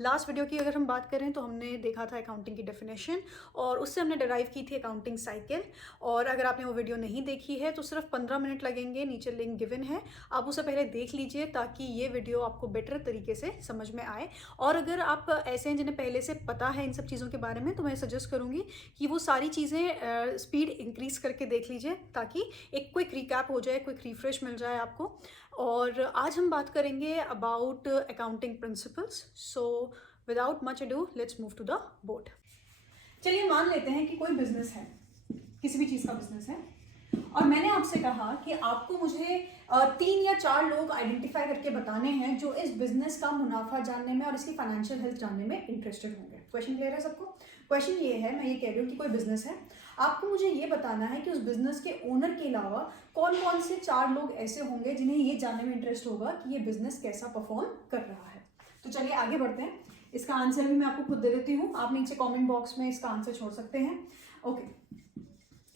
Last video की अगर हम बात करें तो हमने देखा था अकाउंटिंग की डेफिनेशन और उससे हमने डिराइव की थी अकाउंटिंग साइकिल। और अगर आपने वो वीडियो नहीं देखी है तो सिर्फ 15 मिनट लगेंगे, नीचे लिंक गिवन है, आप उसे पहले देख लीजिए ताकि ये वीडियो आपको बेटर तरीके से समझ में आए। और अगर आप ऐसे हैं जिन्हें पहले से पता है इन सब चीज़ों के बारे में तो मैं सजेस्ट करूँगी कि वो सारी चीज़ें स्पीड इंक्रीज करके देख लीजिए ताकि एक क्विक रिकैप हो जाए, क्विक रिफ्रेश मिल जाए आपको। और आज हम बात करेंगे about accounting principles. So without much ado let's move to the board. चलिए मान लेते हैं कि कोई बिजनेस है, किसी भी चीज़ का बिजनेस है, और मैंने आपसे कहा कि आपको मुझे 3 या 4 लोग आइडेंटिफाई करके बताने हैं जो इस बिजनेस का मुनाफा जानने में और इसकी फाइनेंशियल हेल्थ जानने में इंटरेस्टेड होंगे। क्वेश्चन क्लियर है सबको? क्वेश्चन ये है, मैं ये कह रही हूँ कि कोई बिजनेस है, आपको मुझे ये बताना है कि उस बिजनेस के ओनर के अलावा कौन कौन से 4 लोग ऐसे होंगे जिन्हें ये जानने में इंटरेस्ट होगा कि ये बिजनेस कैसा परफॉर्म कर रहा है। तो चलिए आगे बढ़ते हैं। इसका आंसर भी मैं आपको खुद दे देती हूँ, आप नीचे कमेंट बॉक्स में इसका आंसर छोड़ सकते हैं। ओके,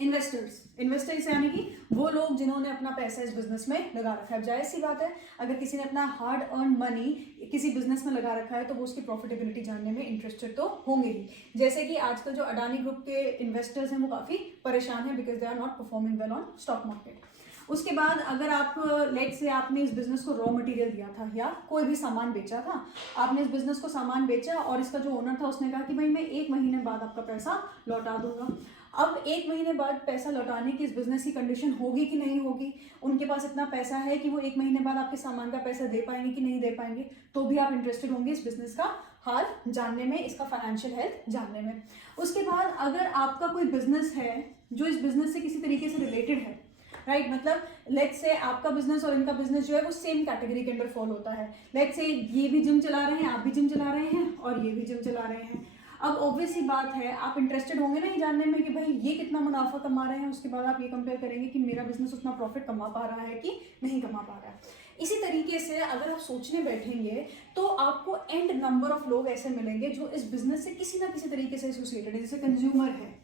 इन्वेस्टर्स यानी कि वो लोग जिन्होंने अपना पैसा इस बिजनेस में लगा रखा है। जाहिर सी बात है, अगर किसी ने अपना हार्ड अर्न मनी किसी बिजनेस में लगा रखा है तो वो उसकी प्रॉफिटेबिलिटी जानने में इंटरेस्टेड तो होंगे ही। जैसे कि आजकल जो अडानी ग्रुप के इन्वेस्टर्स हैं वो काफ़ी परेशान हैं because they are not performing well on stock market. उसके बाद अगर आप लेट से आपने इस बिजनेस को रॉ मटेरियल दिया था या कोई भी सामान बेचा था, आपने इस बिजनेस को सामान बेचा और इसका जो ओनर था उसने कहा कि भाई मैं 1 महीने बाद आपका पैसा लौटा दूंगा। अब 1 महीने बाद पैसा लौटाने की इस बिजनेस की कंडीशन होगी कि नहीं होगी, उनके पास इतना पैसा है कि वो 1 महीने बाद आपके सामान का पैसा दे पाएंगे कि नहीं दे पाएंगे, तो भी आप इंटरेस्टेड होंगे इस बिजनेस का हाल जानने में, इसका फाइनेंशियल हेल्थ जानने में। उसके बाद अगर आपका कोई बिजनेस है जो इस बिजनेस से किसी तरीके से रिलेटेड है, राइट, मतलब लेट्स से आपका बिजनेस और इनका बिजनेस जो है वो सेम कैटेगरी के अंडर फॉल होता है। लेट्स से ये भी जिम चला रहे हैं, आप भी जिम चला रहे हैं और ये भी जिम चला रहे हैं। अब ऑब्वियस ही बात है, आप इंटरेस्टेड होंगे ना ये जानने में कि भाई ये कितना मुनाफा कमा रहे हैं। उसके बाद आप ये कंपेयर करेंगे कि मेरा बिजनेस उतना प्रॉफिट कमा पा रहा है कि नहीं कमा पा रहा है। इसी तरीके से अगर आप सोचने बैठेंगे तो आपको एंड नंबर ऑफ लोग ऐसे मिलेंगे जो इस बिजनेस से किसी ना किसी तरीके से एसोसिएटेड है। जैसे कंज्यूमर है,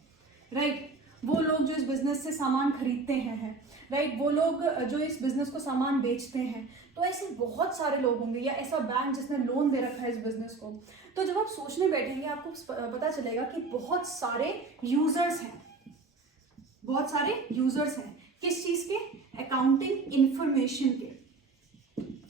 राइट, वो लोग जो इस बिजनेस से सामान खरीदते हैं, राइट, वो लोग जो इस बिजनेस को सामान बेचते हैं। तो ऐसे बहुत सारे लोग होंगे, या ऐसा बैंक जिसने लोन दे रखा है इस बिजनेस को। तो जब आप सोचने बैठेंगे आपको पता चलेगा कि बहुत सारे यूजर्स हैं, बहुत सारे यूजर्स हैं किस चीज के? अकाउंटिंग इंफॉर्मेशन के,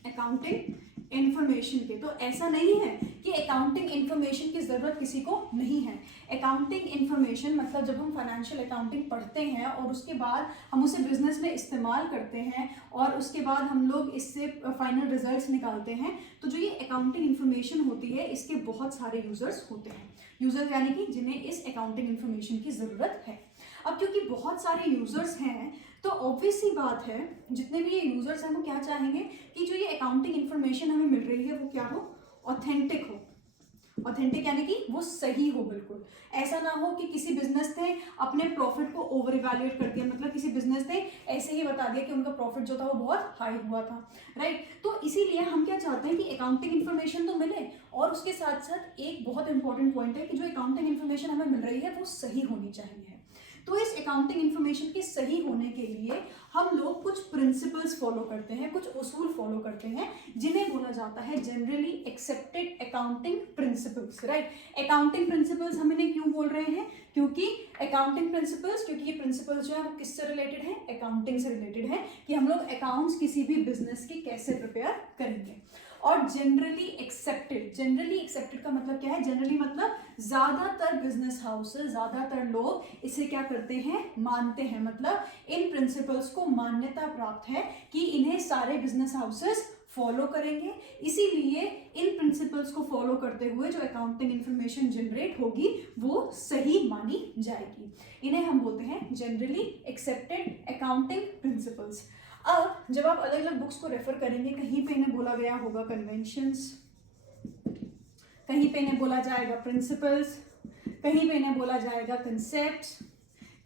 अकाउंटिंग इंफॉर्मेशन के। तो ऐसा नहीं है कि अकाउंटिंग इंफॉर्मेशन की जरूरत किसी को नहीं है। अकाउंटिंग इंफॉर्मेशन मतलब जब हम फाइनेंशियल अकाउंटिंग पढ़ते हैं और उसके बाद हम उसे बिजनेस में इस्तेमाल करते हैं और उसके बाद हम लोग इससे फाइनल रिजल्ट्स निकालते हैं, तो जो ये अकाउंटिंग इंफॉर्मेशन होती है इसके बहुत सारे यूजर्स होते हैं। यूजर्स यानी कि जिन्हें इस अकाउंटिंग इंफॉर्मेशन की जरूरत है। अब क्योंकि बहुत सारे यूजर्स हैं तो ऑब्वियस ही बात है, जितने भी ये यूजर्स हैं वो क्या चाहेंगे कि जो ये अकाउंटिंग इंफॉर्मेशन हमें मिल रही है वो क्या हो? ऑथेंटिक हो। ऑथेंटिक यानी कि वो सही हो। बिल्कुल ऐसा ना हो कि किसी बिजनेस ने अपने प्रॉफिट को ओवर इवैल्यूएट कर दिया, मतलब किसी बिजनेस ने ऐसे ही बता दिया कि उनका प्रॉफिट जो था वो बहुत हाई हुआ था, राइट। तो इसीलिए हम क्या चाहते हैं कि अकाउंटिंग इन्फॉर्मेशन तो मिले और उसके साथ साथ एक बहुत इंपॉर्टेंट पॉइंट है कि जो अकाउंटिंग इन्फॉर्मेशन हमें मिल रही है वो सही होनी चाहिए। तो इस अकाउंटिंग इन्फॉर्मेशन के सही होने के लिए हम लोग कुछ प्रिंसिपल्स फॉलो करते हैं, कुछ उसूल फॉलो करते हैं जिन्हें बोला जाता है generally accepted accounting principles, right. Accounting principles हम इन्हें क्यों बोल रहे हैं? क्योंकि अकाउंटिंग प्रिंसिपल्स, क्योंकि ये प्रिंसिपल्स जो है वो किससे रिलेटेड है? अकाउंटिंग से रिलेटेड है कि हम लोग अकाउंट्स किसी भी बिजनेस के कैसे प्रिपेयर करेंगे। और जनरली एक्सेप्टेड का मतलब क्या है? जनरली मतलब ज्यादातर बिजनेस हाउसेस, ज्यादातर लोग इसे क्या करते हैं? मानते हैं। मतलब इन प्रिंसिपल्स को मान्यता प्राप्त है कि इन्हें सारे बिजनेस हाउसेस फॉलो करेंगे। इसीलिए इन प्रिंसिपल्स को फॉलो करते हुए जो अकाउंटिंग इंफॉर्मेशन जनरेट होगी वो सही मानी जाएगी। इन्हें हम बोलते हैं जनरली एक्सेप्टेड अकाउंटिंग प्रिंसिपल्स। अब जब आप अलग अलग बुक्स को रेफर करेंगे, कहीं पे इन्हें बोला गया होगा कन्वेंशंस, कहीं पे इन्हें बोला जाएगा प्रिंसिपल्स, कहीं पे इन्हें बोला जाएगा कंसेप्ट्स,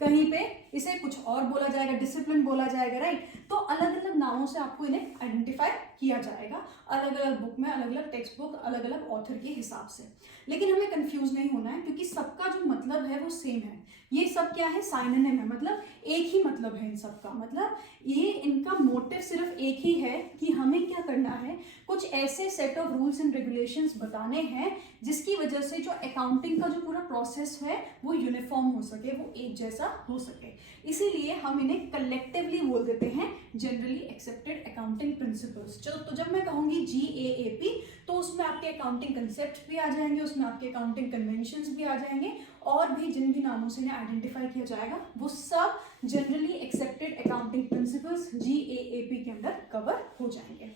कहीं पे इसे कुछ और बोला जाएगा, डिसिप्लिन बोला जाएगा, राइट। तो अलग अलग नामों से आपको इन्हें आइडेंटिफाई किया जाएगा अलग अलग बुक में, अलग अलग टेक्स्ट बुक, अलग अलग ऑथर के हिसाब से। लेकिन हमें कंफ्यूज नहीं होना है क्योंकि सबका जो मतलब है वो सेम है। ये सब क्या है, साइनोनिम है, मतलब एक ही मतलब है इन सब का। मतलब ये इनका मोटिव सिर्फ एक ही है कि हमें क्या करना है, कुछ ऐसे set of rules and regulations बताने हैं जिसकी वजह से जो अकाउंटिंग का जो पूरा प्रोसेस है वो यूनिफॉर्म हो सके, वो एक जैसा हो सके। इसीलिए हम इन्हें कलेक्टिवली बोल देते हैं जनरली एक्सेप्टेड अकाउंटिंग प्रिंसिपल्स। चलो, तो जब मैं कहूँगी GAAP तो उसमें आपके अकाउंटिंग कंसेप्ट भी आ जाएंगे, उसमें आपके अकाउंटिंग कन्वेंशंस भी आ जाएंगे, और भी जिन भी नामों से इन्हें आइडेंटिफाई किया जाएगा वो सब generally accepted accounting principles GAAP के अंदर कवर हो जाएंगे।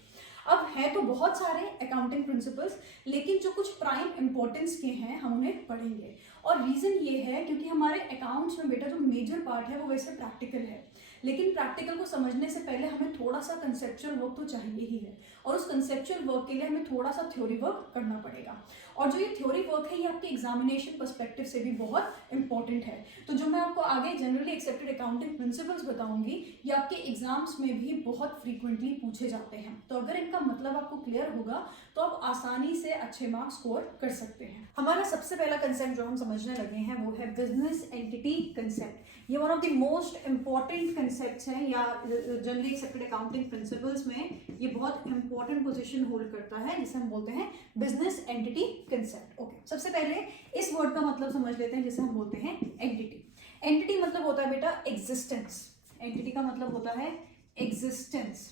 अब है तो बहुत सारे अकाउंटिंग प्रिंसिपल्स, लेकिन जो कुछ प्राइम इंपॉर्टेंस के हैं हम उन्हें पढ़ेंगे। और रीज़न ये है क्योंकि हमारे अकाउंट्स में बेटा जो मेजर पार्ट है वो वैसे प्रैक्टिकल है, लेकिन प्रैक्टिकल को समझने से पहले हमें थोड़ा सा कंसेप्चुअल वर्क तो चाहिए ही है, और उस कंसेप्चुअल वर्क के लिए हमें थोड़ा सा थ्योरी वर्क करना पड़ेगा। और जो ये थ्योरी वर्क है ये आपके एग्जामिनेशन पर्सपेक्टिव से भी बहुत इंपॉर्टेंट है। तो जो मैं आपको आगे जनरली एक्सेप्टेड अकाउंटिंग प्रिंसिपल्स बताऊंगी ये आपके एग्जाम्स में भी बहुत फ्रीक्वेंटली पूछे जाते हैं। तो अगर इनका मतलब आपको क्लियर होगा तो आप आसानी से अच्छे मार्क्स स्कोर कर सकते हैं। हमारा सबसे पहला कंसेप्ट जो हम समझने लगे हैं वो है बिजनेस एंटिटी कंसेप्ट। ये one of the most important concepts हैं, या जनरली एक्सेप्टेड अकाउंटिंग प्रिंसिपल्स में ये बहुत इंपॉर्टेंट पोजीशन होल्ड करता है, जिसे हम बोलते हैं बिजनेस एंटिटी कंसेप्ट। ओके, सबसे पहले इस वर्ड का मतलब समझ लेते हैं जिसे हम बोलते हैं एंटिटी। एंटिटी मतलब होता है बेटा एग्जिस्टेंस। एंटिटी का मतलब होता है एग्जिस्टेंस,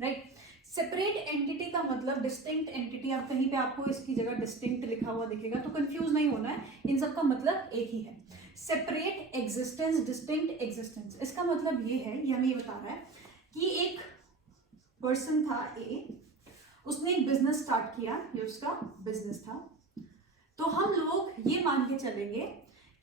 राइट। सेपरेट एंटिटी का मतलब डिस्टिंक्ट एंटिटी। आप कहीं पे आपको इसकी जगह डिस्टिंक्ट लिखा हुआ दिखेगा तो कंफ्यूज नहीं होना है, इन सब का मतलब एक ही है। सेपरेट एग्जिस्टेंस, डिस्टिंक्ट एग्जिस्टेंस, इसका मतलब ये है, ये हमें ये बता रहा है कि एक पर्सन था ए, उसने एक बिजनेस स्टार्ट किया, ये उसका बिजनेस था। तो हम लोग ये मान के चलेंगे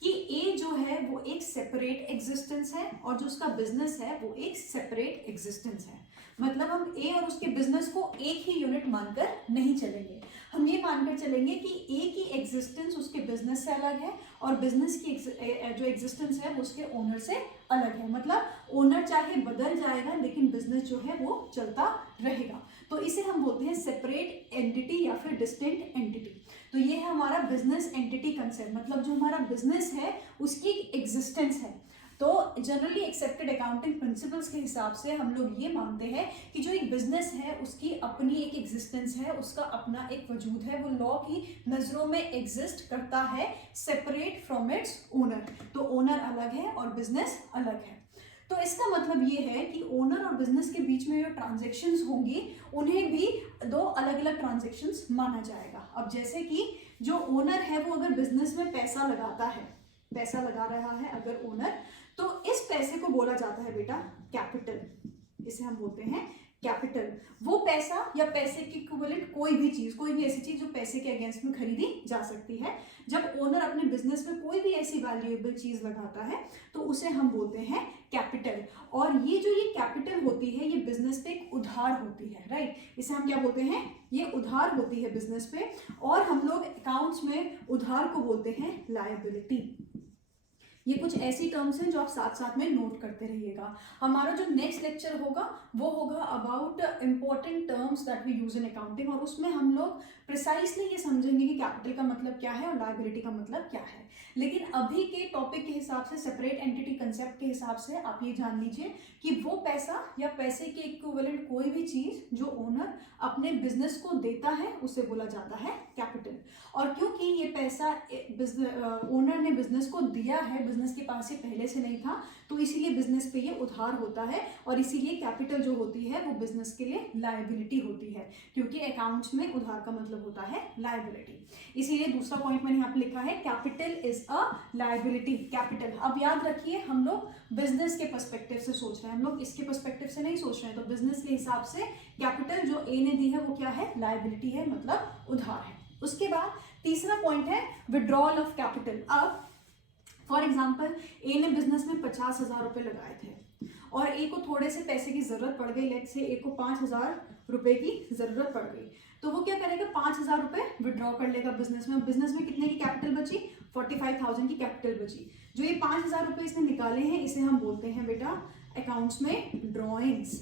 कि ए जो है वो एक सेपरेट एग्जिस्टेंस है और जो उसका बिजनेस है वो एक सेपरेट एग्जिस्टेंस है। मतलब हम ए और उसके बिजनेस को एक ही यूनिट मानकर नहीं चलेंगे, हम ये मानकर चलेंगे कि ए की एग्जिस्टेंस उसके बिजनेस से अलग है और बिजनेस की जो एग्जिस्टेंस है वो उसके ओनर से अलग है। मतलब ओनर चाहे बदल जाएगा लेकिन बिजनेस जो है वो चलता रहेगा। तो इसे हम बोलते हैं सेपरेट एंटिटी या फिर डिस्टिंक्ट एंटिटी। तो ये है हमारा बिजनेस एंटिटी कंसेप्ट, मतलब जो हमारा बिजनेस है उसकी एग्जिस्टेंस है। तो जनरली एक्सेप्टेड अकाउंटिंग प्रिंसिपल्स के हिसाब से हम लोग ये मानते हैं कि जो एक बिजनेस है उसकी अपनी एक एग्जिस्टेंस है, उसका अपना एक वजूद है, वो लॉ की नज़रों में एग्जिस्ट करता है सेपरेट फ्रॉम इट्स ओनर। तो ओनर अलग है और बिजनेस अलग है। तो इसका मतलब ये है कि ओनर और बिजनेस के बीच में जो ट्रांजेक्शन्स होंगी उन्हें भी दो अलग अलग ट्रांजेक्शन्स माना जाएगा। अब जैसे कि जो ओनर है वो अगर बिजनेस में पैसा लगाता है, पैसा लगा रहा है अगर ओनर, तो इस पैसे को बोला जाता है बेटा कैपिटल, इसे हम बोलते हैं कैपिटल। वो पैसा या पैसे की इक्विवेलेंट कोई भी चीज, कोई भी ऐसी चीज जो पैसे के अगेंस्ट में खरीदी जा सकती है। जब ओनर अपने बिजनेस में कोई भी ऐसी वैल्यूएबल चीज लगाता है तो उसे हम बोलते हैं कैपिटल। और ये जो ये कैपिटल होती है ये बिजनेस पे एक उधार होती है, राइट। इसे हम क्या बोलते हैं, ये उधार होती है बिजनेस पे, और हम लोग अकाउंट्स में उधार को बोलते हैं लायबिलिटी। ये कुछ ऐसी टर्म्स हैं जो आप साथ साथ में नोट करते रहिएगा। हमारा जो नेक्स्ट लेक्चर होगा वो होगा about important terms that we use in accounting, और उसमें हम लोग प्रिसाइसली ये समझेंगे कि कैपिटल का मतलब क्या है और लायबिलिटी का मतलब क्या है। लेकिन अभी के टॉपिक के हिसाब से, सेपरेट एंटिटी कंसेप्ट के हिसाब से आप ये जान लीजिए कि वो पैसा या पैसे के इक्विवेलेंट कोई भी चीज जो ओनर अपने बिजनेस को देता है उसे बोला जाता है कैपिटल। और क्योंकि ये पैसा ओनर ने बिजनेस को दिया है, बिजनेस के पास ये पहले से नहीं था, तो इसीलिए बिजनेस पे ये उधार होता है, और इसीलिए कैपिटल जो होती है वो बिजनेस के लिए लायबिलिटी होती है, क्योंकि अकाउंट्स में उधार का मतलब होता है लायबिलिटी। इसीलिए दूसरा पॉइंट मैंने यहाँ पे लिखा है capital is a liability. Capital, अब याद रखिए हम लोग बिजनेस के पर्सपेक्टिव से सोच रहे हैं, हम लोग इसके पर्सपेक्टिव से नहीं सोच रहे हैं। तो बिजनेस के हिसाब से कैपिटल जो ए ने दी है वो क्या है, लायबिलिटी है, मतलब उधार है। उसके बाद तीसरा पॉइंट है विड्रॉल ऑफ कैपिटल। अब फॉर एग्जाम्पल ए ने बिजनेस में 50,000 रुपये लगाए थे और ए को थोड़े से पैसे की जरूरत पड़ गई, लेट्स से ए को 5,000 रुपये की जरूरत पड़ गई, तो वो क्या करेगा, 5,000 रुपये विड्रॉ कर लेगा बिजनेस में। बिजनेस में कितने की कैपिटल बची, 45,000 की कैपिटल बची। जो ये 5,000 रुपये इसने निकाले हैं इसे हम बोलते हैं बेटा अकाउंट्स में ड्रॉइंग्स।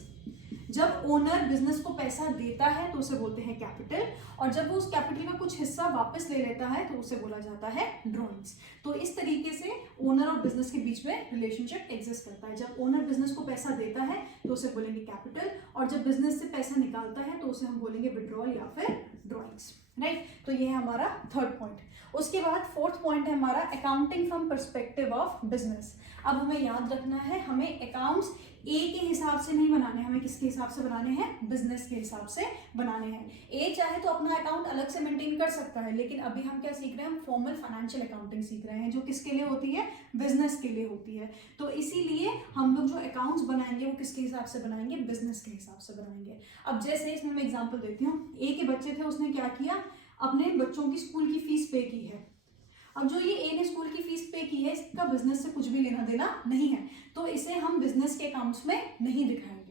जब ओनर बिजनेस को पैसा देता है तो उसे बोलते हैं कैपिटल, और जब वो उस कैपिटल का कुछ हिस्सा वापस ले लेता है तो उसे बोला जाता है ड्रॉइंग्स। तो इस तरीके से ओनर और बिजनेस के बीच में रिलेशनशिप एग्जिस्ट करता है। जब ओनर बिजनेस को पैसा देता है तो उसे बोलेंगे कैपिटल, और जब बिजनेस से पैसा निकालता है तो उसे हम बोलेंगे विड्रॉल या फिर ड्रॉइंग्स, राइट। तो ये है हमारा थर्ड पॉइंट। उसके बाद फोर्थ पॉइंट है हमारा accounting from perspective of business. अब हमें याद रखना है, हमें अकाउंट्स ए के हिसाब से नहीं बनाने, हमें किसके हिसाब से बनाने हैं, बिजनेस के हिसाब से बनाने हैं। ए चाहे तो अपना अकाउंट अलग से मेंटेन कर सकता है, लेकिन अभी हम क्या सीख रहे हैं, हम फॉर्मल फाइनेंशियल अकाउंटिंग सीख रहे हैं, जो किसके लिए होती है, बिजनेस के लिए होती है। तो इसीलिए हम लोग जो अकाउंट्स बनाएंगे वो किसके हिसाब से बनाएंगे, बिजनेस के हिसाब से बनाएंगे। अब जैसे इसमें मैं एग्जाम्पल देती हूँ, ए के बच्चे थे, उसने क्या किया, अपने बच्चों की स्कूल की फीस पे की है। अब जो ये ए ने स्कूल की फीस पे की है, इसका बिजनेस से कुछ भी लेना देना नहीं है, तो इसे हम बिजनेस के अकाउंट्स में नहीं दिखाएंगे।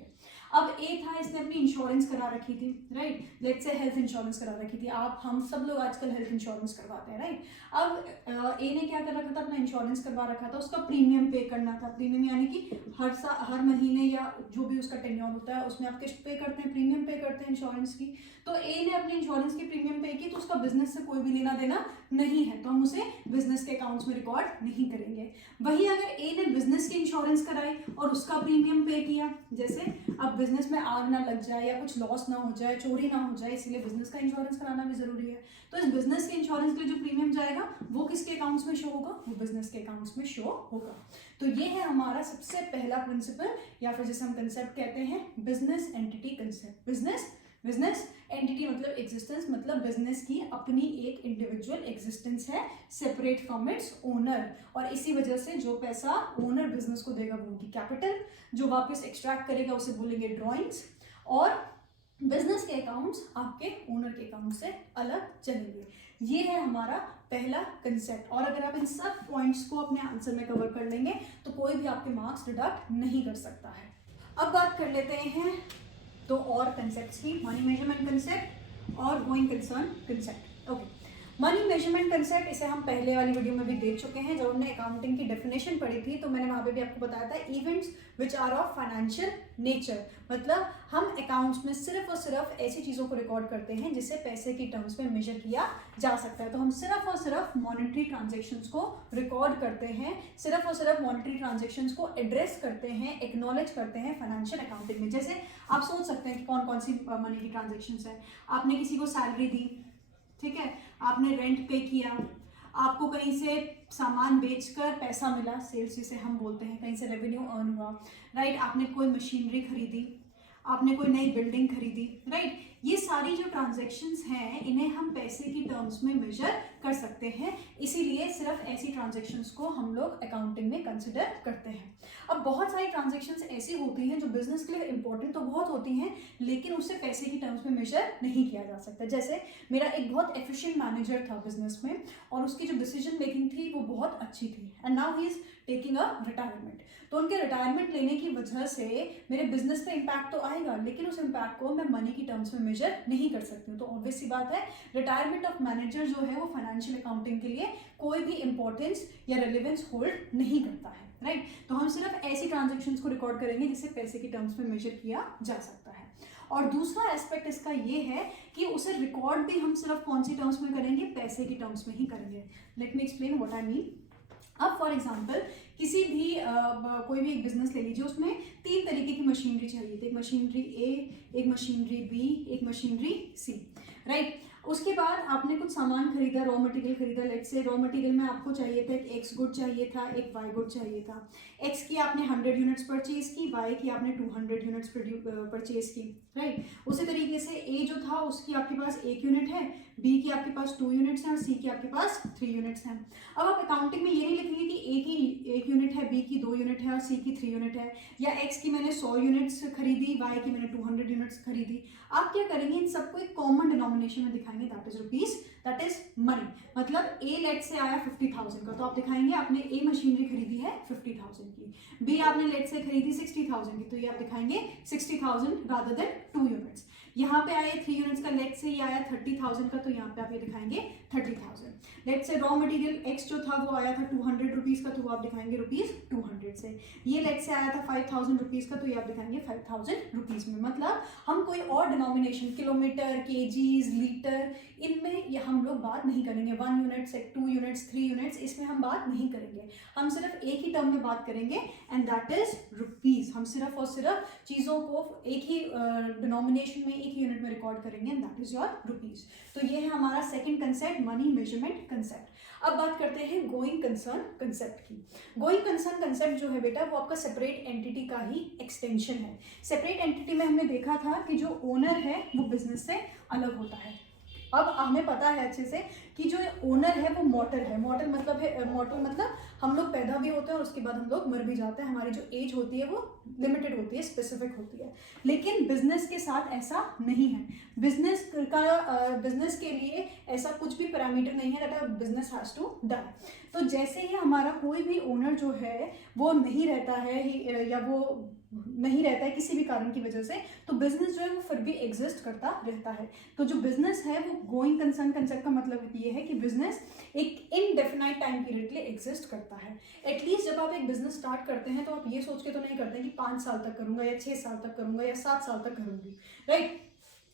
अब ए था, इसने अपनी इंश्योरेंस करा रखी थी, right, let's say health insurance करा रखी थी। आप हम सब लोग आजकल हेल्थ इंश्योरेंस करवाते हैं, राइट। अब ए ने क्या कर रखा था, अपना इंश्योरेंस करवा रखा था, उसका प्रीमियम पे करना था। प्रीमियम यानी कि हर महीने या जो भी उसका टेन्योर होता है उसमें आप किस्त पे करते हैं, प्रीमियम पे करते हैं इंश्योरेंस की। तो ए ने अपनी इंश्योरेंस की प्रीमियम पे की, तो उसका बिजनेस से कोई भी लेना देना नहीं है, तो हम उसे बिजनेस के अकाउंट्स में रिकॉर्ड नहीं करेंगे। वही अगर ए ने बिजनेस की इंश्योरेंस कराई और उसका प्रीमियम पे किया, जैसे अब बिजनेस में आग ना लग जाए या कुछ लॉस ना हो जाए, चोरी ना हो जाए, इसीलिए बिजनेस का इंश्योरेंस कराना भी जरूरी है। तो इस बिजनेस के इंश्योरेंस के लिए जो प्रीमियम जाएगा वो किसके अकाउंट्स में शो होगा, वो बिजनेस के अकाउंट्स में शो होगा। तो ये है हमारा सबसे पहला प्रिंसिपल, या फिर जैसे हम कंसेप्ट कहते हैं, business entity concept. Business entity मतलब एग्जिस्टेंस, मतलब बिजनेस की अपनी एक इंडिविजुअल एग्जिस्टेंस है, सेपरेट फ्रॉम इट्स ओनर, और इसी वजह से जो पैसा ओनर बिजनेस को देगा वो होगी कैपिटल, जो वापस एक्सट्रैक्ट करेगा उसे बोलेंगे ड्रॉइंग्स, और बिजनेस के अकाउंट्स आपके ओनर के अकाउंट से अलग चलेंगे। ये है हमारा पहला कंसेप्ट, और अगर आप इन सब पॉइंट्स को अपने आंसर में कवर कर लेंगे तो कोई भी आपके मार्क्स डिडक्ट नहीं कर सकता है। अब बात कर लेते हैं तो और कंसेप्ट्स की, मनी मेजरमेंट कंसेप्ट और going concern concept. Okay, money measurement concept इसे हम पहले वाली वीडियो में भी देख चुके हैं। जब हमने अकाउंटिंग की डेफिनेशन पढ़ी थी तो मैंने वहाँ पे भी आपको बताया था, events which are of financial nature, मतलब हम अकाउंट्स में सिर्फ और सिर्फ ऐसी चीज़ों को रिकॉर्ड करते हैं जिससे पैसे की टर्म्स में मेजर किया जा सकता है। तो हम सिर्फ और सिर्फ मॉनेटरी ट्रांजेक्शंस को रिकॉर्ड करते हैं, सिर्फ और सिर्फ मॉनेटरी ट्रांजेक्शंस को एड्रेस करते हैं, एक्नॉलेज करते हैं फाइनेंशियल अकाउंटिंग में। जैसे आप सोच सकते हैं कि कौन कौन सी मनी की ट्रांजेक्शंस है। आपने किसी को सैलरी दी, ठीक है, आपने रेंट पे किया, आपको कहीं से सामान बेचकर पैसा मिला, सेल्स जिसे हम बोलते हैं, कहीं से रेवेन्यू अर्न हुआ, राइट, आपने कोई मशीनरी खरीदी, आपने कोई नई बिल्डिंग खरीदी, राइट। ये सारी जो ट्रांजैक्शंस हैं इन्हें हम पैसे की टर्म्स में मेजर कर सकते हैं, इसीलिए सिर्फ ऐसी ट्रांजैक्शंस को हम लोग अकाउंटिंग में कंसिडर करते हैं। अब बहुत सारी ट्रांजैक्शंस ऐसी होती हैं जो बिजनेस के लिए इंपॉर्टेंट तो बहुत होती हैं, लेकिन उससे पैसे की टर्म्स में मेजर नहीं किया जा सकता। जैसे मेरा एक बहुत एफिशिएंट मैनेजर था बिजनेस में, और उसकी जो डिसीजन मेकिंग थी वो बहुत अच्छी थी, and now he is taking a retirement. तो उनके रिटायरमेंट लेने की वजह से मेरे बिजनेस पे इम्पैक्ट तो आएगा, लेकिन उस इम्पैक्ट को मैं मनी की टर्म्स में मेजर नहीं कर सकती हूँ। तो ऑब्वियस सी बात है, रिटायरमेंट ऑफ मैनेजर जो है वो फाइनेंशियल अकाउंटिंग के लिए कोई भी इंपॉर्टेंस या रेलिवेंस होल्ड नहीं करता है, राइट। तो हम सिर्फ ऐसी ट्रांजेक्शन्स को रिकॉर्ड करेंगे जिससे पैसे की टर्म्स में मेजर किया जा सकता है। और दूसरा एस्पेक्ट इसका ये है कि उसे रिकॉर्ड भी हम सिर्फ कौन सी टर्म्स में करेंगे, पैसे की टर्म्स में ही करेंगे। Let me explain what I mean. अब फॉर एग्जाम्पल किसी भी कोई भी एक बिजनेस ले लीजिए, उसमें 3 तरीके की मशीनरी चाहिए थी, एक मशीनरी ए, एक मशीनरी बी, एक मशीनरी सी, राइट। उसके बाद आपने कुछ सामान खरीदा, रॉ मटेरियल खरीदा। लेट्स से रॉ मटेरियल में आपको चाहिए था, एक एक्स गुड चाहिए था, एक वाई गुड चाहिए था। एक्स की आपने 100 यूनिट्स परचेज की, वाई की आपने 200 यूनिट्स परचेज की, राइट। उसी तरीके से ए जो था उसकी आपके पास 1 यूनिट है, बी की आपके पास 2 यूनिट्स हैं, और सी की आपके पास 3 यूनिट्स हैं। अब आप अकाउंटिंग में ये नहीं लिखेंगे कि ए की 1 यूनिट है, बी की 2 यूनिट है और सी की 3 यूनिट है, या एक्स की मैंने 100 यूनिट्स खरीदी, वाई की मैंने 200 यूनिट्स खरीदी। आप क्या करेंगे, इन सबको एक कॉमन डिनोमिनेशन में दिखाएंगे, that is rupees, that is money. मतलब ए लेट से आया 50,000 का, तो आप दिखाएंगे आपने ए मशीनरी खरीदी है 50,000 की, बी आपने लेट से खरीदी 60,000 की, तो ये आप दिखाएंगे 60,000 रादर देन 2 यूनिट्स। यहाँ पे आए 3 यूनिट्स का, लेट से ये आया 30,000 का, तो यहाँ पे आप ये दिखाएंगे 30,000। Let's say raw material x जो था वो आया था 200 रुपीज़ का, तो वो आप दिखाएंगे ₹200 से। ये लेट्स से आया था 5000 रुपीज़ का, तो ये आप दिखाएंगे 5000 रुपीज़ में। मतलब हम कोई और डिनोमिनेशन किलोमीटर, केजीज, लीटर, इनमें ये हम लोग बात नहीं करेंगे। 1 यूनिट्स, 2 यूनिट्स, 3 यूनिट्स, इसमें हम बात नहीं करेंगे। हम सिर्फ एक ही टर्म में बात करेंगे एंड दैट इज रुपीज़। हम सिर्फ और सिर्फ चीज़ों को एक ही डिनोमिनेशन में, एक ही यूनिट में रिकॉर्ड करेंगे and that is your rupees. तो ये है हमारा second concept, money measurement concept. अब बात करते हैं गोइंग कंसर्न कंसेप्ट की। गोइंग कंसर्न कंसेप्ट जो है बेटा वो आपका सेपरेट एंटिटी का ही एक्सटेंशन है। सेपरेट एंटिटी में हमने देखा था कि जो ओनर है वो बिजनेस से अलग होता है। अब हमें पता है अच्छे से कि जो ओनर है वो मॉर्टल है। मॉर्टल मतलब हम लोग पैदा भी होते हैं और उसके बाद हम लोग मर भी जाते हैं। हमारी जो एज होती है वो लिमिटेड होती है, स्पेसिफिक होती है। लेकिन बिजनेस के साथ ऐसा नहीं है। बिजनेस के लिए ऐसा कुछ भी पैरामीटर नहीं है that business has to die. तो जैसे ही हमारा कोई भी ओनर जो है वो नहीं रहता है या वो नहीं रहता है किसी भी कारण की वजह से, तो बिजनेस जो है वो फिर भी एग्जिस्ट करता रहता है। तो जो बिजनेस है वो गोइंग कंसर्न कंसेप्ट का मतलब ये है कि बिजनेस एक इनडेफिनाइट टाइम पीरियड के लिए एग्जिस्ट करता है। एटलीस्ट जब आप एक बिजनेस स्टार्ट करते हैं तो आप ये सोच के तो नहीं करते हैं कि 5 साल तक करूंगा या 6 साल तक करूंगा या 7 साल तक करूंगी, राइट।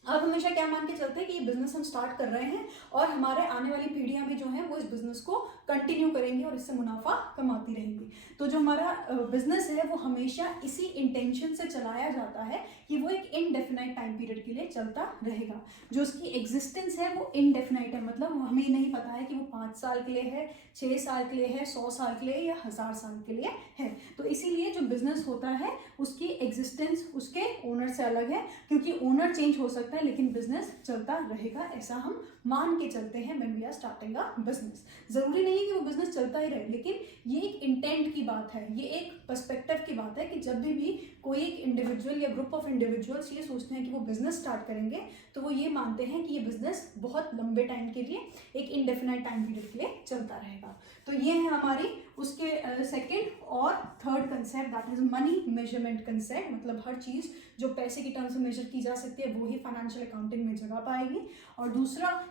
आप हमेशा क्या मान के चलते हैं कि ये बिजनेस हम स्टार्ट कर रहे हैं और हमारे आने वाली पीढ़ियां भी जो हैं वो इस बिजनेस को कंटिन्यू करेंगी और इससे मुनाफा कमाती रहेंगी। तो जो हमारा बिजनेस है वो हमेशा इसी इंटेंशन से चलाया जाता है कि वो एक इनडेफिनाइट टाइम पीरियड के लिए चलता रहेगा। जो उसकी एग्जिस्टेंस है वो इनडेफिनाइट है, मतलब हमें नहीं पता है कि वो 5 साल के लिए है, 6 साल के लिए है, 100 साल के लिए या 1000 साल के लिए है। तो इसीलिए जो बिजनेस होता है उसकी एग्जिस्टेंस उसके ओनर से अलग है, क्योंकि ओनर चेंज हो सकता है लेकिन बिजनेस चलता रहेगा, ऐसा हम मान के चलते हैं when we are starting a business. जरूरी नहीं है कि वो बिजनेस चलता ही रहे, लेकिन ये एक इंटेंट की बात है, ये एक पर्सपेक्टिव की बात है कि जब भी कोई एक इंडिविजुअल या ग्रुप ऑफ इंडिविजुअल्स ये सोचते हैं कि वो बिजनेस स्टार्ट करेंगे तो वो ये मानते हैं कि ये बिजनेस बहुत लंबे टाइम के लिए, एक इनडेफिनाइट टाइम पीरियड के लिए चलता रहेगा। तो ये है हमारी उसके सेकेंड और third concept, that is money measurement concept. मतलब हर चीज़ जो पैसे की टर्म्स में मेजर की जा सकती है वो ही फाइनेंशियल अकाउंटिंग में जगह पाएगी। और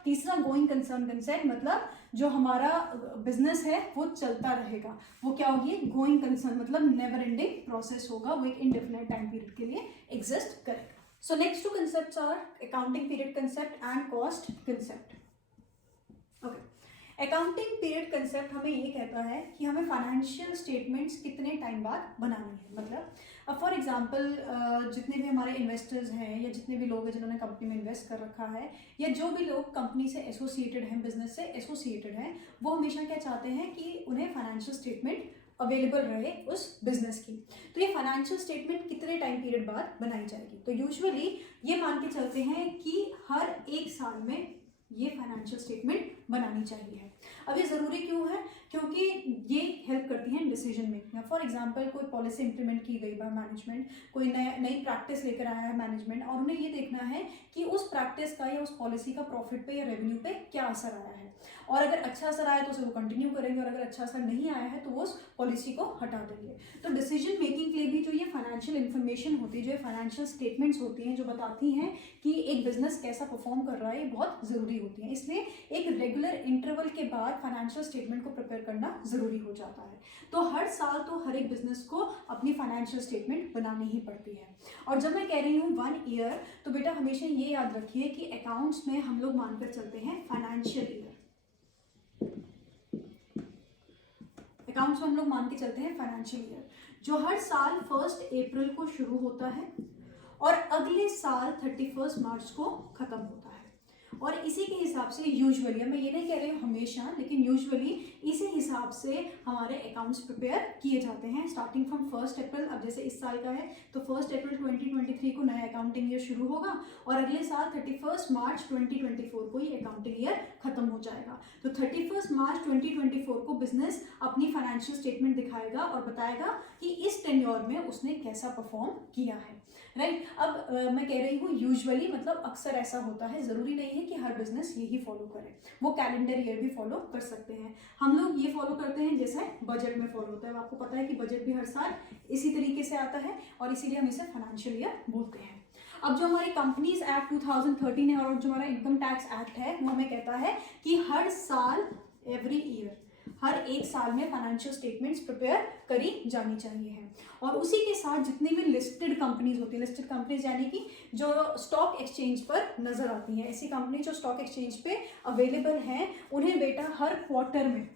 तीसरा गोइंग कंसर्न कंसेप्ट, मतलब जो हमारा बिजनेस है वो चलता रहेगा, वो क्या होगी, गोइंग कंसर्न, मतलब नेवर एंडिंग प्रोसेस होगा, वो एक इनडेफिनाइट टाइम पीरियड के लिए एग्जिस्ट करेगा। So next two concepts are accounting period concept and cost concept. Okay. Accounting period concept हमें ये कहता है कि हमें फाइनेंशियल स्टेटमेंट्स कितने टाइम बाद बनानी है। मतलब अब फॉर एग्जांपल जितने भी हमारे इन्वेस्टर्स हैं या जितने भी लोग हैं जिन्होंने कंपनी में इन्वेस्ट कर रखा है या जो भी लोग कंपनी से एसोसिएटेड हैं, बिजनेस से एसोसिएटेड हैं, वो हमेशा क्या चाहते हैं कि उन्हें फाइनेंशियल स्टेटमेंट अवेलेबल रहे उस बिजनेस की। तो ये फाइनेंशियल स्टेटमेंट कितने टाइम पीरियड बाद बनाई जाएगी, तो यूजुअली ये मान के चलते हैं कि हर 1 साल में ये फाइनेंशियल स्टेटमेंट बनानी चाहिए। अब ये ज़रूरी क्यों है, क्योंकि ये हेल्प करती हैं डिसीजन मेकिंग। फॉर एग्जांपल कोई पॉलिसी इंप्लीमेंट की गई बाय मैनेजमेंट, कोई नई प्रैक्टिस लेकर आया है मैनेजमेंट और उन्हें ये देखना है कि उस प्रैक्टिस का या उस पॉलिसी का प्रॉफिट पे या रेवेन्यू पे क्या असर आया है, और अगर अच्छा असर आया तो उसे वो कंटिन्यू करेंगे और अगर अच्छा असर नहीं आया है तो वो उस पॉलिसी को हटा देंगे। तो डिसीजन मेकिंग के लिए भी जो ये फाइनेंशियल इन्फॉर्मेशन होती है, जो फाइनेंशियल स्टेटमेंट्स होती हैं जो बताती हैं कि एक बिजनेस कैसा परफॉर्म कर रहा है, ये बहुत ज़रूरी होती है। इसलिए एक रेगुलर इंटरवल के बाद फाइनेंशियल स्टेटमेंट को प्रिपेयर करना ज़रूरी हो जाता है। तो हर साल तो हर एक बिजनेस को अपनी फाइनेंशियल स्टेटमेंट बनानी ही पड़ती है। और जब मैं कह रही हूँ 1 ईयर, तो बेटा हमेशा ये याद रखिए कि अकाउंट्स में हम लोग मानकर चलते हैं फाइनेंशियल ईयर। अकाउंट्स में हम लोग मान के चलते हैं फाइनेंशियल ईयर, जो हर साल 1 अप्रैल को शुरू होता है और अगले साल 31 मार्च को खत्म होता है। और इसी के हिसाब से यूजुअली, मैं ये नहीं कह रही हूँ हमेशा, लेकिन यूजुअली इसी हिसाब से हमारे अकाउंट्स प्रिपेयर किए जाते हैं स्टार्टिंग फ्रॉम 1 अप्रैल। अब जैसे इस साल का है तो 1 अप्रैल 2023 को नया अकाउंटिंग ईयर शुरू होगा और अगले साल 31 मार्च 2024 को ये अकाउंटिंग ईयर खत्म हो जाएगा। तो 31 मार्च 2024 को बिजनेस अपनी फाइनेंशियल स्टेटमेंट दिखाएगा और बताएगा कि इस टेन्योर में उसने कैसा परफॉर्म किया है, राइट। अब मैं कह रही हूँ यूजुअली, मतलब अक्सर ऐसा होता है, ज़रूरी नहीं है कि हर बिजनेस यही फॉलो करे, वो कैलेंडर ईयर भी फॉलो कर सकते हैं। हम लोग ये फॉलो करते हैं जैसे बजट में फॉलो होता है। आपको पता है कि बजट भी हर साल इसी तरीके से आता है और इसीलिए हम इसे फाइनेंशियल ईयर बोलते हैं। अब जो हमारी कंपनीज एक्ट 2013 है और जो हमारा इनकम टैक्स एक्ट है वो हमें कहता है कि हर साल एवरी ईयर, हर एक साल में फाइनेंशियल स्टेटमेंट्स प्रिपेयर करी जानी चाहिए है। और उसी के साथ जितनी भी लिस्टेड कंपनीज होती है, लिस्टेड कंपनीज यानी कि जो स्टॉक एक्सचेंज पर नजर आती हैं, ऐसी कंपनी जो स्टॉक एक्सचेंज पे अवेलेबल हैं, उन्हें बेटा हर क्वार्टर में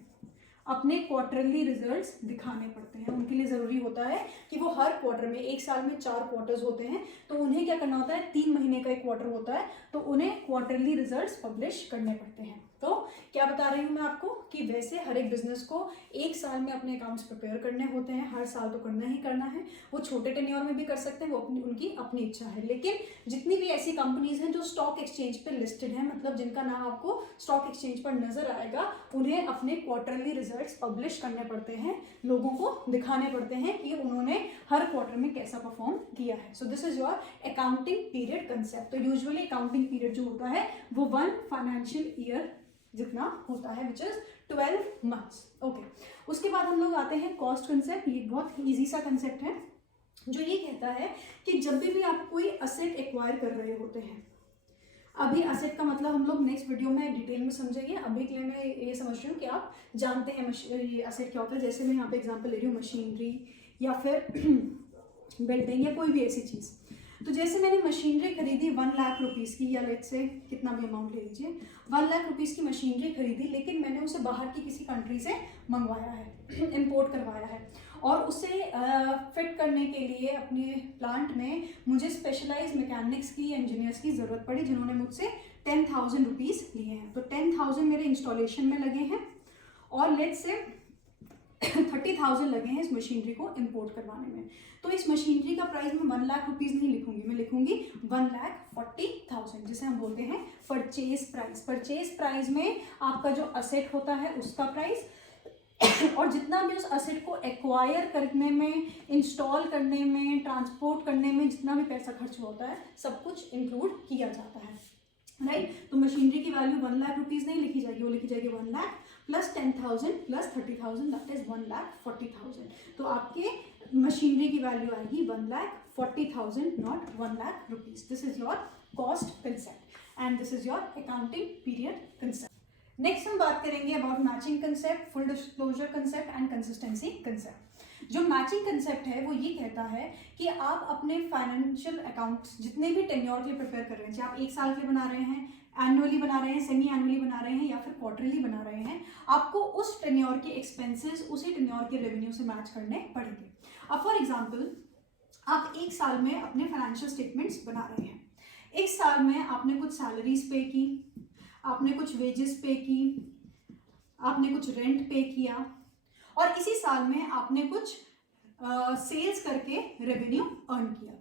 अपने क्वार्टरली रिजल्ट्स दिखाने पड़ते हैं। उनके लिए ज़रूरी होता है कि वो हर क्वार्टर में, एक साल में 4 क्वार्टर्स होते हैं, तो उन्हें क्या करना होता है, 3 महीने का एक क्वार्टर होता है, तो उन्हें क्वार्टरली रिजल्ट्स पब्लिश करने पड़ते हैं। तो क्या बता रही हूँ मैं आपको कि वैसे हर एक बिजनेस को एक साल में अपने अकाउंट्स प्रिपेयर करने होते हैं, हर साल तो करना ही करना है। वो छोटे टेन्योर में भी कर सकते हैं, वो उनकी अपनी इच्छा है। लेकिन जितनी भी ऐसी कंपनीज हैं जो स्टॉक एक्सचेंज पे लिस्टेड हैं, मतलब जिनका नाम आपको स्टॉक एक्सचेंज पर नजर आएगा, उन्हें अपने क्वार्टरली रिजल्ट्स पब्लिश करने पड़ते हैं, लोगों को दिखाने पड़ते हैं कि उन्होंने हर क्वार्टर में कैसा परफॉर्म किया है। So this is your accounting period concept. तो यूजुअली अकाउंटिंग पीरियड जो होता है वो 1 फाइनेंशियल ईयर जितना होता है, विच इज 12 मंथ्स। ओके, उसके बाद हम लोग आते हैं कॉस्ट कंसेप्ट। ये बहुत ईजी सा कंसेप्ट है जो ये कहता है कि जब भी आप कोई असेट एक्वायर कर रहे होते हैं, अभी असेट का मतलब हम लोग नेक्स्ट वीडियो में डिटेल में समझेंगे, अभी के लिए मैं ये समझ रही हूँ कि आप जानते हैं ये असेट क्या होता है। जैसे मैं यहाँ पे एग्जांपल ले रही हूँ, मशीनरी या फिर बिल्डिंग या कोई भी ऐसी चीज़। तो जैसे मैंने मशीनरी खरीदी 1 लाख रुपीज़ की, या लेट्स से कितना भी अमाउंट ले लीजिए, 1 लाख रुपीज़ की मशीनरी खरीदी, लेकिन मैंने उसे बाहर की किसी कंट्री से मंगवाया है, इंपोर्ट करवाया है, और उसे फिट करने के लिए अपने प्लांट में मुझे स्पेशलाइज मैकेनिक्स की, इंजीनियर्स की ज़रूरत पड़ी, जिन्होंने मुझसे 10,000 रुपीज़ लिए हैं। तो 10,000 मेरे इंस्टॉलेशन में लगे हैं, और लेट्स से 30,000 लगे हैं इस मशीनरी को इंपोर्ट करवाने में। तो इस मशीनरी का प्राइस मैं 1 लाख रुपीज़ नहीं लिखूंगी, मैं लिखूंगी 1,40,000, जिसे हम बोलते हैं परचेज प्राइस। परचेज प्राइस में आपका जो असेट होता है उसका प्राइस, और जितना भी उस असेट को एक्वायर करने में, इंस्टॉल करने में, ट्रांसपोर्ट करने में जितना भी पैसा खर्च होता है, सब कुछ इंक्लूड किया जाता है, राइट। तो मशीनरी की वैल्यू 1 लाख रुपीज़ नहीं लिखी जाएगी, वो लिखी जाएगी 1 lakh plus 10,000 plus 30,000, that is 1,40,000। तो आपके मशीनरी की वैल्यू आएगी 1,40,000, not 1 lakh rupees. This is your cost concept and this is your accounting period concept. Next हम बात करेंगे about matching concept, full disclosure concept and consistency concept. जो मैचिंग कंसेप्ट है वो ये कहता है कि आप अपने फाइनेंशियल अकाउंट्स जितने भी टेन्योर के लिए प्रिपेयर कर रहे हैं, चाहे आप एक साल के बना रहे हैं, एनुअली बना रहे हैं, सेमी एनुअली बना रहे हैं, या फिर क्वार्टरली बना रहे हैं, आपको उस टेन्योर के एक्सपेंसेस उसी टेन्योर के रेवेन्यू से मैच करने पड़ेंगे। अब फॉर एग्जांपल, आप एक साल में अपने फाइनेंशियल स्टेटमेंट्स बना रहे हैं, एक साल में आपने कुछ सैलरीज पे की, आपने कुछ वेजेस पे की, आपने कुछ रेंट पे किया, और इसी साल में आपने कुछ सेल्स करके रेवेन्यू अर्न किया।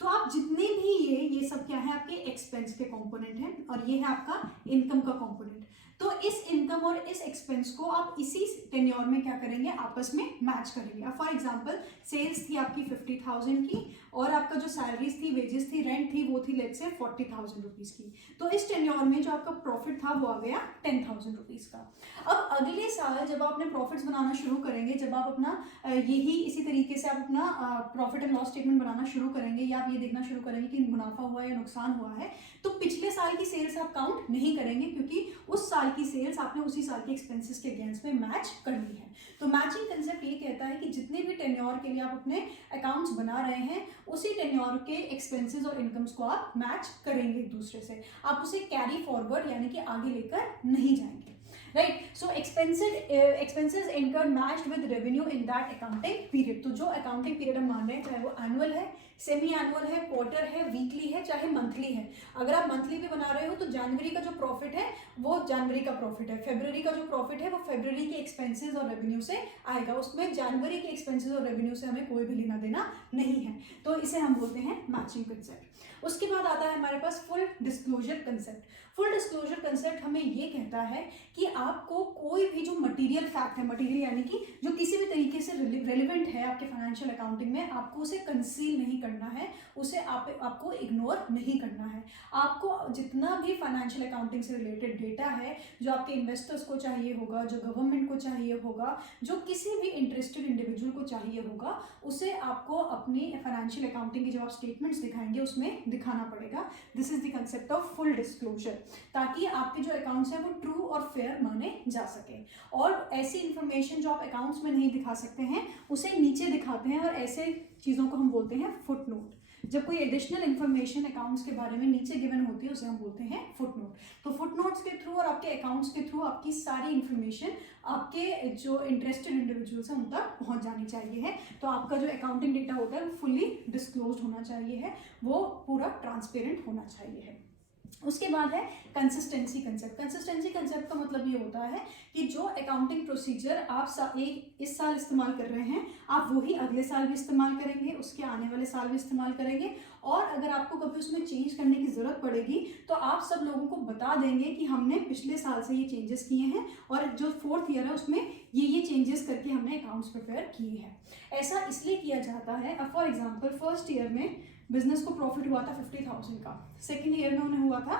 तो आप जितने भी ये सब क्या है, आपके एक्सपेंस के कंपोनेंट हैं, और ये है आपका इनकम का कंपोनेंट। तो इस इनकम और इस एक्सपेंस को आप इसी टेन्योर में क्या करेंगे, आपस में मैच करेंगे। अब फॉर एग्जांपल, सेल्स थी आपकी 50,000 की, और आपका जो सैलरीज थी, वेजेस थी, रेंट थी, वो थी लेट्स से 40,000 रुपीज़ की। तो इस टेन्योर में जो आपका प्रॉफिट था वो आ गया 10,000 रुपीज़ का। अब अगले साल जब आप अपने प्रॉफिट्स बनाना शुरू करेंगे, जब आप अपना यही इसी तरीके से आप अपना प्रॉफिट एंड लॉस स्टेटमेंट बनाना शुरू करेंगे, या आप ये देखना शुरू करेंगे कि मुनाफा हुआ है या नुकसान हुआ है, तो पिछले साल की सेल्स आप काउंट नहीं करेंगे, क्योंकि उस साल की सेल्स आपने उसी साल के एक्सपेंसेस के अगेंस्ट में मैच करनी है। तो मैचिंग कंसेप्ट ये कहता है कि जितने भी टेन्योर के लिए आप अपने अकाउंट्स बना रहे हैं, उसी टेन्योर के एक्सपेंसेस और इनकम्स को आप मैच करेंगे एक दूसरे से, आप उसे कैरी फॉरवर्ड यानी कि आगे लेकर नहीं जाएंगे, right. So expenses incurred matched with revenue in that accounting period. तो जो अकाउंटिंग पीरियड हम मान रहे हैं, चाहे वो एनुअल है, सेमी एनुअल है, क्वार्टर है, वीकली है, चाहे मंथली है। अगर आप मंथली भी बना रहे हो तो जनवरी का जो प्रॉफिट है वो जनवरी का प्रॉफिट है, फरवरी का जो प्रॉफिट है वो फरवरी के एक्सपेंसेस और रेवेन्यू से आएगा, उसमें जनवरी के एक्सपेंसेस और रेवेन्यू से हमें कोई भी लेना देना नहीं है। तो इसे हम बोलते हैं मैचिंग कंसेप्ट। उसके बाद आता है हमारे पास full disclosure concept. Full disclosure concept हमें ये कहता है कि आपको कोई भी जो मटेरियल फैक्ट है, मटेरियल यानी कि जो किसी भी तरीके से रेलिवेंट है आपके फाइनेंशियल अकाउंटिंग में, आपको उसे कंसील नहीं करना है उसे आपको इग्नोर नहीं करना है। आपको जितना भी फाइनेंशियल अकाउंटिंग से रिलेटेड डेटा है, जो आपके इन्वेस्टर्स को चाहिए होगा, जो गवर्नमेंट को चाहिए होगा, जो किसी भी इंटरेस्टेड इंडिविजुअल को चाहिए होगा, उसे आपको अपनी फाइनेंशियल अकाउंटिंग की जो आप स्टेटमेंट्स दिखाएंगे उसमें दिखाना पड़ेगा। This is the concept of full disclosure, ताकि आपके जो अकाउंट्स हैं वो ट्रू और फेयर माने जा सके। और ऐसी इंफॉर्मेशन जो आप अकाउंट्स में नहीं दिखा सकते हैं उसे नीचे दिखाते हैं, और ऐसे चीज़ों को हम बोलते हैं फुट नोट। जब कोई एडिशनल इन्फॉर्मेशन अकाउंट्स के बारे में नीचे गिवन होती है उसे हम बोलते हैं फुट नोट। तो फुट नोट्स के थ्रू और आपके अकाउंट्स के थ्रू आपकी सारी इन्फॉर्मेशन आपके जो इंटरेस्टेड इंडिविजुअल्स हैं उन तक पहुंच जानी चाहिए है। तो आपका जो अकाउंटिंग डेटा होता है वो फुल्ली डिस्क्लोज्ड होना चाहिए है, वो पूरा ट्रांसपेरेंट होना चाहिए है। उसके बाद है कंसिस्टेंसी कंसेप्ट। कंसिस्टेंसी कंसेप्ट का मतलब ये होता है कि जो अकाउंटिंग प्रोसीजर आप इस साल इस्तेमाल कर रहे हैं आप वही अगले साल भी इस्तेमाल करेंगे, उसके आने वाले साल भी इस्तेमाल करेंगे, और अगर आपको कभी उसमें चेंज करने की ज़रूरत पड़ेगी तो आप सब लोगों को बता देंगे कि हमने पिछले साल से ये चेंजेस किए हैं और जो 4th ईयर है उसमें ये चेंजेस करके हमने अकाउंट्स प्रिपेयर किए हैं। ऐसा इसलिए किया जाता है, अब फॉर एग्जाम्पल 1st ईयर में बिजनेस को प्रॉफिट हुआ था 50,000 का, 2nd ईयर में उन्हें हुआ था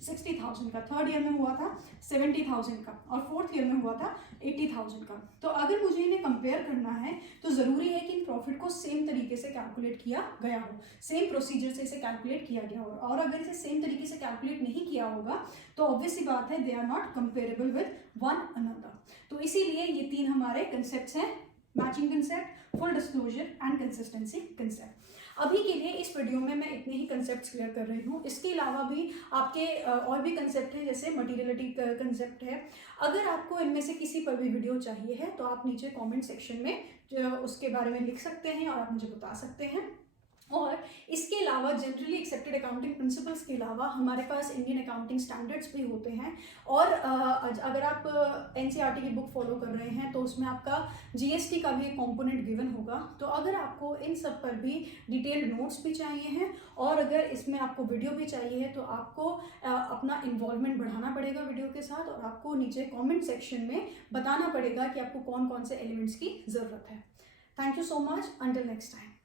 60,000 का, 3rd ईयर में हुआ था 70,000 का, और 4th ईयर में हुआ था 80,000 का। तो अगर मुझे इन्हें कंपेयर करना है तो ज़रूरी है कि इन प्रॉफिट को सेम तरीके से कैलकुलेट किया गया हो, सेम प्रोसीजर से इसे कैलकुलेट किया गया हो, और अगर इसे सेम तरीके से कैलकुलेट नहीं किया होगा तो ऑब्वियस सी बात है they are not comparable with one another. तो इसीलिए ये 3 हमारे कंसेप्ट हैं, matching concept, full disclosure and consistency concept. अभी के लिए इस वीडियो में मैं इतने ही कंसेप्ट्स क्लियर कर रही हूँ। इसके अलावा भी आपके और भी कंसेप्ट हैं, जैसे मटीरियलिटी कंसेप्ट है। अगर आपको इनमें से किसी पर भी वीडियो चाहिए है तो आप नीचे कमेंट सेक्शन में उसके बारे में लिख सकते हैं और आप मुझे बता सकते हैं। और इसके अलावा जनरली एक्सेप्टेड अकाउंटिंग प्रिंसिपल्स के अलावा हमारे पास इंडियन अकाउंटिंग स्टैंडर्ड्स भी होते हैं, और अगर आप NCERT की बुक फॉलो कर रहे हैं तो उसमें आपका GST का भी एक कॉम्पोनेंट गिवन होगा। तो अगर आपको इन सब पर भी डिटेल्ड नोट्स भी चाहिए हैं और अगर इसमें आपको वीडियो भी चाहिए है तो आपको अपना इन्वॉल्वमेंट बढ़ाना पड़ेगा वीडियो के साथ, और आपको नीचे कॉमेंट सेक्शन में बताना पड़ेगा कि आपको कौन कौन से एलिमेंट्स की ज़रूरत है। Thank you so much, until next time.